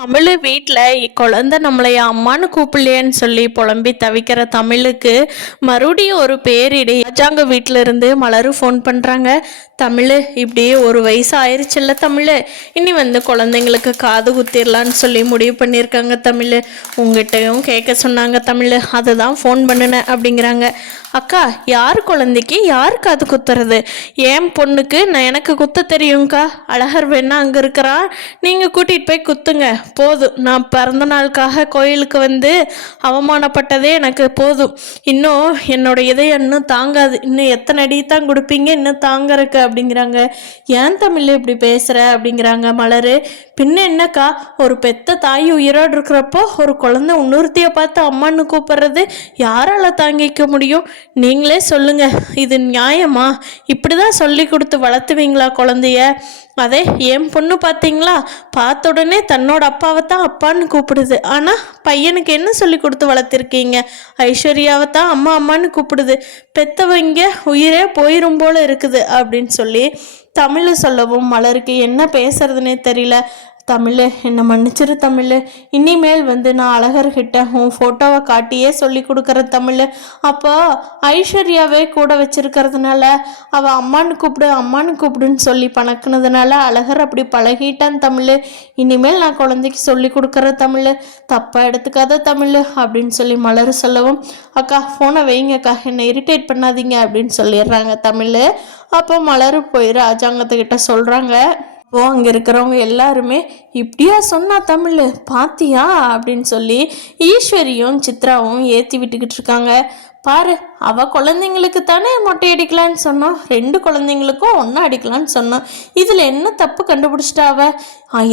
தமிழ் வீட்டில் குழந்தை நம்மளைய அம்மானு கூப்பிடலையேன்னு சொல்லி புலம்பி தவிக்கிற தமிழுக்கு மறுபடியும் ஒரு பேரிடி ராஜாங்க வீட்டில இருந்து மலரு ஃபோன் பண்ணுறாங்க. தமிழ் இப்படி ஒரு வயசு ஆயிடுச்சுல்ல தமிழ், இனி குழந்தைங்களுக்கு காது குத்திடலான்னு சொல்லி முடிவு பண்ணியிருக்காங்க தமிழ். உங்ககிட்டையும் கேட்க சொன்னாங்க தமிழ், அதை தான் ஃபோன் பண்ணினேன் அப்படிங்கிறாங்க. அக்கா, யார் குழந்தைக்கு யார் காது குத்துறது? ஏன் பொண்ணுக்கு எனக்கு குத்த தெரியுங்க்கா. அழகர் வேணா அங்கே இருக்கிறா, நீங்கள் கூட்டிகிட்டு போய் குத்துங்க போதும். நான் பிறந்த நாளுக்காக கோயிலுக்கு அவமானப்பட்டதே எனக்கு போதும். இன்னும் என்னோட இதயம் இன்னும் தாங்காது. இன்னும் எத்தனை அடி தான் கொடுப்பீங்க இன்னும் தாங்கறக்கு அப்படிங்கிறாங்க. ஏன் தமிழ் இப்படி பேசுகிற அப்படிங்கிறாங்க மலர். பின்ன என்னக்கா, ஒரு பெத்த தாய் உயிரோடு இருக்கிறப்போ ஒரு குழந்தை இன்னொருத்தியை பார்த்து அம்மான்னு கூப்பிடுறது யாரால தாங்கிக்க முடியும்? நீங்களே சொல்லுங்க, இது நியாயமா? இப்படிதான் சொல்லி கொடுத்து வளர்த்துவீங்களா குழந்தைய? அதே என் பொண்ணு பார்த்தீங்களா, பார்த்த உடனே தன்னோட அப்பாவை தான் அப்பான்னு கூப்பிடுது. ஆனால் பையனுக்கு என்ன சொல்லி கொடுத்து வளர்த்துருக்கீங்க? ஐஸ்வர்யாவை தான் அம்மா அம்மான்னு கூப்பிடுது. பெத்தவங்க உயிரே போயிரும் போல இருக்குது அப்படின்னு சொல்லி தமிழ் சொல்லவும் மலருக்கு என்ன பேசுறதுனே தெரியல. தமிழ், என்னை மன்னிச்சிரு தமிழ். இனிமேல் நான் அழகர்கிட்ட உன் ஃபோட்டோவை காட்டியே சொல்லி கொடுக்குற தமிழ். அப்போ ஐஸ்வர்யாவே கூட வச்சிருக்கிறதுனால அவள் அம்மானு கூப்பிடு அம்மானு கூப்பிடுன்னு சொல்லி பணக்குனதுனால அழகர் அப்படி பழகிட்டான் தமிழ். இனிமேல் நான் குழந்தைக்கு சொல்லி கொடுக்குற தமிழ், தப்பாக எடுத்துக்காத தமிழ் அப்படின்னு சொல்லி மலர் சொல்லவும், அக்கா ஃபோனை வைங்கக்கா, என்னை இரிட்டேட் பண்ணாதீங்க அப்படின்னு சொல்லிடுறாங்க தமிழ். அப்போ மலர் போய் ராஜாங்கத்துக்கிட்ட சொல்கிறாங்க. அப்போ அங்கே இருக்கிறவங்க எல்லாருமே, இப்படியா சொன்னா தமிழ், பாத்தியா அப்படின்னு சொல்லி ஈஸ்வரியும் சித்ராவும் ஏற்றி விட்டுக்கிட்டு இருக்காங்க. பாரு, அவள் குழந்தைங்களுக்கு தானே மொட்டை அடிக்கலான்னு சொன்னோம், 2 குழந்தைங்களுக்கும் ஒன்றா அடிக்கலான்னு சொன்னோம். இதில் என்ன தப்பு கண்டுபிடிச்சிட்டா அவள்?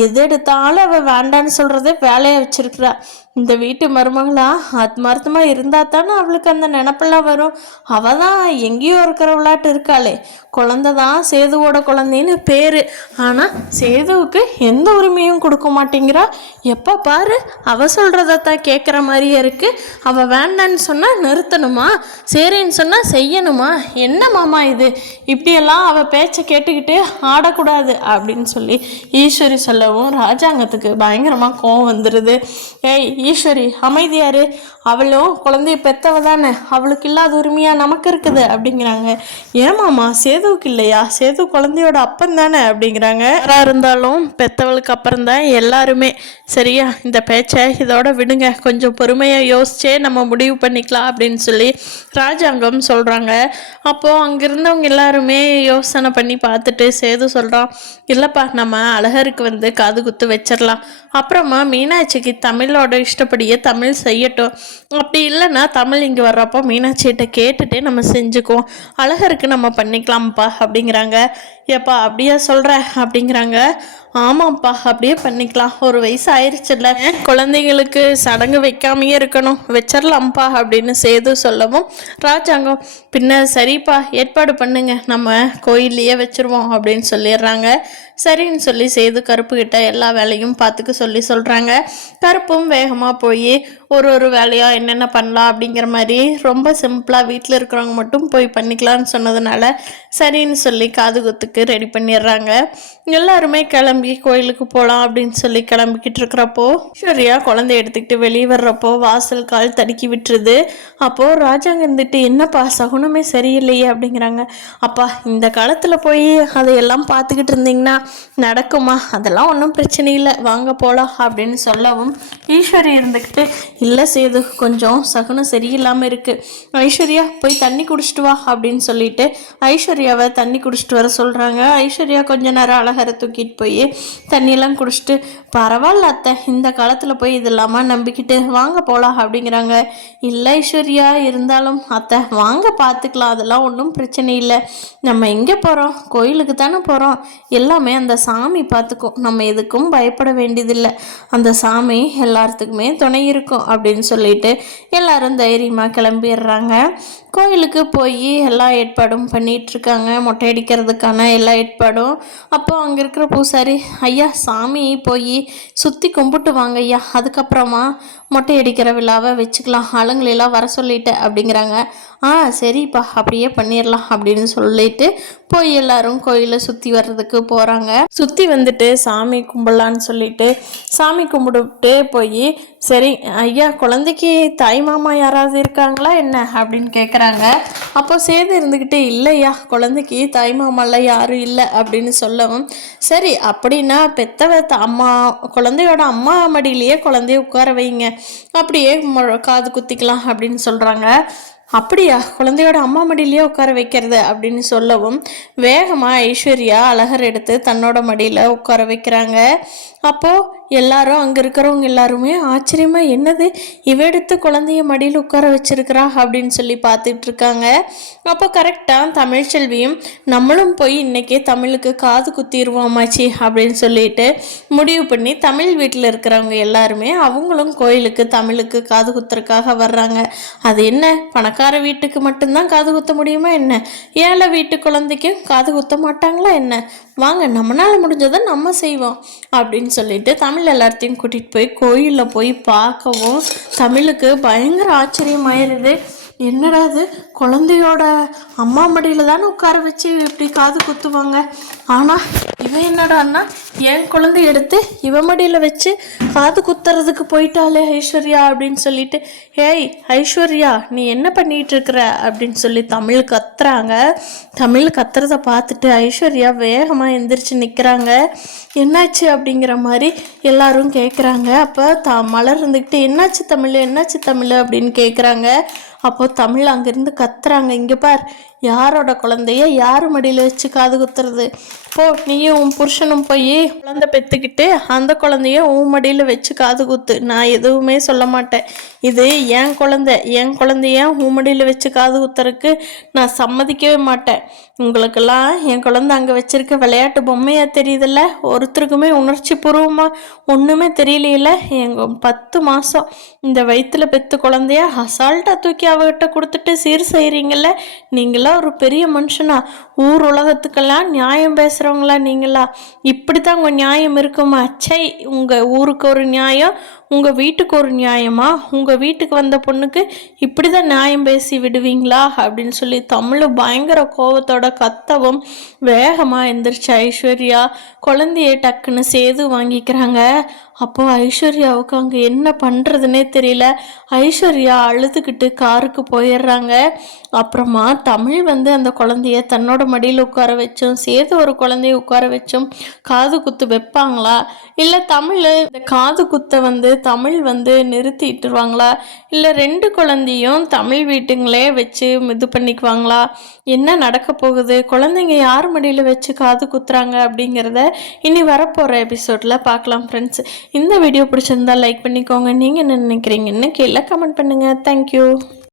எது எடுத்தாலும் அவள் வேண்டான்னு சொல்கிறதே வேலையை வச்சிருக்கிறா. இந்த வீட்டு மருமகளா ஆத்மார்த்தமாக இருந்தால் தானே அவளுக்கு அந்த நினப்பெல்லாம் வரும். அவள் தான் எங்கேயோ இருக்கிற விளையாட்டு இருக்காளே. குழந்தை தான் சேதுவோட குழந்தைன்னு பேர், ஆனால் சேதுவுக்கு எந்த உரிமையும் கொடுக்க மாட்டேங்கிறா. எப்போ பாரு அவள் சொல்கிறதான் கேட்குற மாதிரியே இருக்குது. அவள் வேண்டான்னு சொன்னால் நிறுத்தணுமா, சரின்னு சொன்னால் செய்யணுமா? என்ன மாமா இது? இப்படியெல்லாம் அவள் பேச்சை கேட்டுக்கிட்டு ஆடக்கூடாது அப்படின்னு சொல்லி ஈஸ்வரி சொல்லவும் ராஜாங்கத்துக்கு பயங்கரமாக கோவம் வந்துடுது. ஏய் ஈஸ்வரி, அமைதியாரு, அவளும் குழந்தைய பெத்தவ தானே, அவளுக்கு இல்லாத உரிமையாக நமக்கு இருக்குது அப்படிங்கிறாங்க. ஏமாமா, சேதுவுக்கு இல்லையா? சேது குழந்தையோட அப்பன் தானே அப்படிங்கிறாங்க. யாராக இருந்தாலும் பெத்தவளுக்கு அப்புறம் தான் எல்லாருமே. சரியா, இந்த பேச்சை இதோட விடுங்க, கொஞ்சம் பொறுமையாக யோசிச்சே நம்ம முடிவு பண்ணிக்கலாம் அப்படின்னு சொல்லி ராஜாங்கம் சொல்கிறாங்க. அப்போது அங்கிருந்தவங்க எல்லாருமே யோசனை பண்ணி பார்த்துட்டு சேது சொல்கிறான், இல்லைப்பா, நம்ம அழகருக்கு காது குத்து வச்சிடலாம். அப்புறமா மீனாட்சிக்கு தமிழோட இஷ்டப்படியே தமிழ் செய்யட்டும். அப்படி இல்லைன்னா தமிழ் இங்கே வர்றப்போ மீனாட்சிகிட்ட கேட்டுட்டு நம்ம செஞ்சுக்குவோம். அழகருக்கு நம்ம பண்ணிக்கலாம்ப்பா அப்படிங்கிறாங்க. ஏப்பா அப்படியா சொல்கிற அப்படிங்கிறாங்க. ஆமாம்ப்பா, அப்படியே பண்ணிக்கலாம். ஒரு வயசு ஆயிடுச்சுல்ல, குழந்தைங்களுக்கு சடங்கு வைக்காமையே இருக்கணும், வச்சிடலாம்ப்பா அப்படின்னு சேது சொல்லவும் ராஜாங்கம், பின்ன சரிப்பா ஏற்பாடு பண்ணுங்க, நம்ம கோயில்லையே வச்சுருவோம் அப்படின்னு சொல்லிடுறாங்க. சரின்னு சொல்லி சேது கருப்புக்கிட்ட எல்லா வேலையும் பார்த்துக்க சொல்லி சொல்கிறாங்க. கருப்பும் வேகமாக போய் ஒரு வேலையாக என்னென்ன பண்ணலாம் அப்படிங்கிற மாதிரி ரொம்ப சிம்பிளாக வீட்டில் இருக்கிறவங்க மட்டும் போய் பண்ணிக்கலான்னு சொன்னதுனால சரின்னு சொல்லி காது குத்துக்கு ரெடி பண்ணிடுறாங்க. எல்லாருமே கிளம்பி கோயிலுக்கு போகலாம் அப்படின்னு சொல்லி கிளம்பிக்கிட்டு இருக்கிறப்போ ஐஸ்வர்யா குழந்தைய எடுத்துக்கிட்டு வெளியே வர்றப்போ வாசல் கால் தடுக்கி விட்டுருது. அப்போது ராஜாங்க இருந்துட்டு, என்னப்பா சகுனமே சரியில்லையே அப்படிங்கிறாங்க. அப்பா, இந்த காலத்தில் போய் அதையெல்லாம் பார்த்துக்கிட்டு இருந்தீங்கன்னா நடக்குமா? அதெல்லாம் ஒன்றும் பிரச்சனை இல்லை, வாங்க போகலாம் அப்படின்னு சொல்லவும் ஈஸ்வரி இருந்துக்கிட்டு, இல்லை சேது, கொஞ்சம் சகுனம் சரியில்லாமல் இருக்குது, ஐஸ்வர்யா போய் தண்ணி குடிச்சிட்டு வா அப்படின்னு சொல்லிட்டு ஐஸ்வர்யாவை தண்ணி குடிச்சிட்டு வர சொல்கிறாங்க. ஐஸ்வர்யா கொஞ்ச நேரம் அழகரை தூக்கிட்டு போய் தண்ணியெல்லாம் குடிச்சிட்டு, பரவாயில்ல அத்தை, இந்த காலத்தில் போய் இது இல்லாமல் நம்பிக்கிட்டு வாங்க போகலாம் அப்படிங்கிறாங்க. இல்லை ஐஸ்வர்யா, இருந்தாலும் அத்தை வாங்க பார்த்துக்கலாம், அதெல்லாம் ஒன்றும் பிரச்சனை இல்லை. நம்ம எங்கே போகிறோம்? கோயிலுக்கு தானே போகிறோம், எல்லாமே அந்த சாமி பார்த்துக்கும், நம்ம எதுக்கும் பயப்பட வேண்டியதில்லை, அந்த சாமி எல்லாத்துக்குமே துணை இருக்கும் அப்படின்னு சொல்லிட்டு எல்லாரும் தைரியமாக கிளம்பிடுறாங்க. கோயிலுக்கு போய் எல்லா ஏற்பாடும் பண்ணிகிட்ருக்காங்க, மொட்டை அடிக்கிறதுக்கான எல்லா ஏற்பாடும். அப்போது அங்கே இருக்கிற பூசாரி, ஐயா சாமி போய் சுற்றி கும்பிட்டு வாங்க ஐயா, அதுக்கப்புறமா மொட்டை அடிக்கிற விழாவை வச்சுக்கலாம், ஆளுங்களெல்லாம் வர சொல்லிட்டேன் அப்படிங்கிறாங்க. சரிப்பா அப்படியே பண்ணிடலாம் அப்படின்னு சொல்லிட்டு போய் எல்லாரும் கோயிலை சுற்றி வர்றதுக்கு போகிறாங்க. சுற்றி வந்துட்டு சாமி கும்பிடலான்னு சொல்லிட்டு சாமி கும்பிட்டு போய், சரி ஐயா குழந்தைக்கு தாய் மாமா யாராவது இருக்காங்களா என்ன அப்படின்னு கேட்குறாங்க. அப்போ சேது இருந்துக்கிட்டு, இல்லையா குழந்தைக்கு தாய் மாமாலாம் யாரும் இல்லை அப்படின்னு சொல்லவும், சரி அப்படின்னா பெத்தவ அம்மா குழந்தையோட அம்மா மடியிலேயே குழந்தைய உட்கார வைங்க, அப்படியே காது குத்திக்கலாம் அப்படின்னு சொல்கிறாங்க. அப்படியா குழந்தையோட அம்மா மடியிலேயே உட்கார வைக்கிறது அப்படின்னு சொல்லவும், வேகமாக ஐஸ்வர்யா அழகர் எடுத்து தன்னோட மடியில் உட்கார வைக்கிறாங்க. அப்போது எல்லாரும் அங்கே இருக்கிறவங்க எல்லாருமே ஆச்சரியமாக, என்னது இவ எடுத்து குழந்தைய மடியில் உட்கார வச்சிருக்கிறா அப்படின்னு சொல்லி பார்த்துட்டு இருக்காங்க. அப்போ கரெக்டாக தமிழ்ச்செல்வியும், நம்மளும் போய் இன்றைக்கே தமிழுக்கு காது குத்திடுவோமாச்சி அப்படின்னு சொல்லிட்டு முடிவு பண்ணி தமிழ் வீட்டில் இருக்கிறவங்க எல்லாருமே அவங்களும் கோயிலுக்கு தமிழுக்கு காது குத்துறதுக்காக வர்றாங்க. அது என்ன பணக்கார வீட்டுக்கு மட்டும்தான் காது குத்த முடியுமா என்ன, ஏழை வீட்டு குழந்தைக்கும் காது குத்த மாட்டாங்களா என்ன, வாங்க நம்மளால் முடிஞ்சதை நம்ம செய்வோம் அப்படின்னு சொல்லிட்டு தமிழ் எல்லாத்தையும் கூட்டிகிட்டு போய் கோயிலில் போய் பார்க்கவும் தமிழுக்கு பயங்கர ஆச்சரியமாயிருது. என்னடா அது, குழந்தையோட அம்மா மடியில் தானே உட்கார வச்சு இப்படி காது குத்துவாங்க, ஆனால் இவன் என்னடான்னா என் குழந்தை எடுத்து இவ மடியில் வச்சு காது குத்துறதுக்கு போயிட்டாலே ஐஸ்வர்யா அப்படின்னு சொல்லிட்டு, ஏய் ஐஸ்வர்யா நீ என்ன பண்ணிகிட்டு இருக்கிற அப்படின்னு சொல்லி தமிழ் கத்துறாங்க. தமிழ் கத்துறதை பார்த்துட்டு ஐஸ்வர்யா வேகமாக எந்திரிச்சு நிற்கிறாங்க. என்னாச்சு அப்படிங்கிற மாதிரி எல்லாரும் கேட்குறாங்க. அப்போ மலர் இருந்துக்கிட்டு, என்னாச்சு தமிழ் அப்படின்னு கேட்குறாங்க. அப்போது தமிழ் அங்கேருந்து கத்துறாங்க, இங்கே பார் யாரோட குழந்தைய யார் மடியில் வச்சு காது குத்துறது, போ நீயும் உன் புருஷனும் போய் குழந்தை பெற்றுக்கிட்டு அந்த குழந்தைய உன் மடியில் வச்சு காது குத்து, நான் எதுவுமே சொல்ல மாட்டேன், இது என் குழந்தைய உன் மடியில் வச்சு காது குத்துறதுக்கு நான் சம்மதிக்கவே மாட்டேன். உங்களுக்கெல்லாம் என் குழந்தை அங்கே வச்சிருக்க விளையாட்டு பொம்மையாக தெரியுதில்ல, ஒருத்தருக்குமே உணர்ச்சி பூர்வமாக ஒன்றுமே தெரியலையில, எங்கள் 10 மாதம் இந்த வயிற்றில் பெற்ற குழந்தைய அசால்ட்டாக தூக்கி அவகிட்ட கொடுத்துட்டு சீர் செய்கிறீங்கள, நீங்களா ஒரு பெரிய மனுஷனா, ஊர் உலகத்துக்கெல்லாம் நியாயம் பேசுகிறவங்களா நீங்களா, இப்படி தான் உங்கள் நியாயம் இருக்குமா, சை உங்கள் ஊருக்கு ஒரு நியாயம் உங்கள் வீட்டுக்கு ஒரு நியாயமா, உங்கள் வீட்டுக்கு வந்த பொண்ணுக்கு இப்படி தான் நியாயம் பேசி விடுவீங்களா அப்படின்னு சொல்லி தமிழ் பயங்கர கோபத்தோட கத்தவும் வேகமாக எந்திரிச்சு ஐஸ்வர்யா குழந்தைய டக்குன்னு சேது வாங்கிக்கிறாங்க. அப்போது ஐஸ்வர்யாவுக்கு அங்கே என்ன பண்ணுறதுனே தெரியல. ஐஸ்வர்யா அழுதுகிட்டு காருக்கு போயிடுறாங்க. அப்புறமா தமிழ் அந்த குழந்தைய தன்னோட மடியில் உட்கார வச்சும் சேது ஒரு குழந்தைய உட்கார வச்சும் காது குத்து வைப்பாங்களா, இல்லை தமிழ் இந்த காது குத்தை தமிழ் நிறுத்திட்டுருவாங்களா, இல்லை 2 குழந்தையும் தமிழ் வீட்டுங்களே வச்சு இது பண்ணிக்குவாங்களா, என்ன நடக்க போகுது, குழந்தைங்க யார் மடியில் வச்சு காது குத்துறாங்க அப்படிங்கிறத இனி வரப்போகிற எபிசோடில் பார்க்கலாம் ஃப்ரெண்ட்ஸ். இந்த வீடியோ பிடிச்சிருந்தா லைக் பண்ணிக்கோங்க. நீங்கள் என்ன நினைக்கிறீங்கன்னு கீழே கமெண்ட் பண்ணுங்கள். தேங்க்யூ.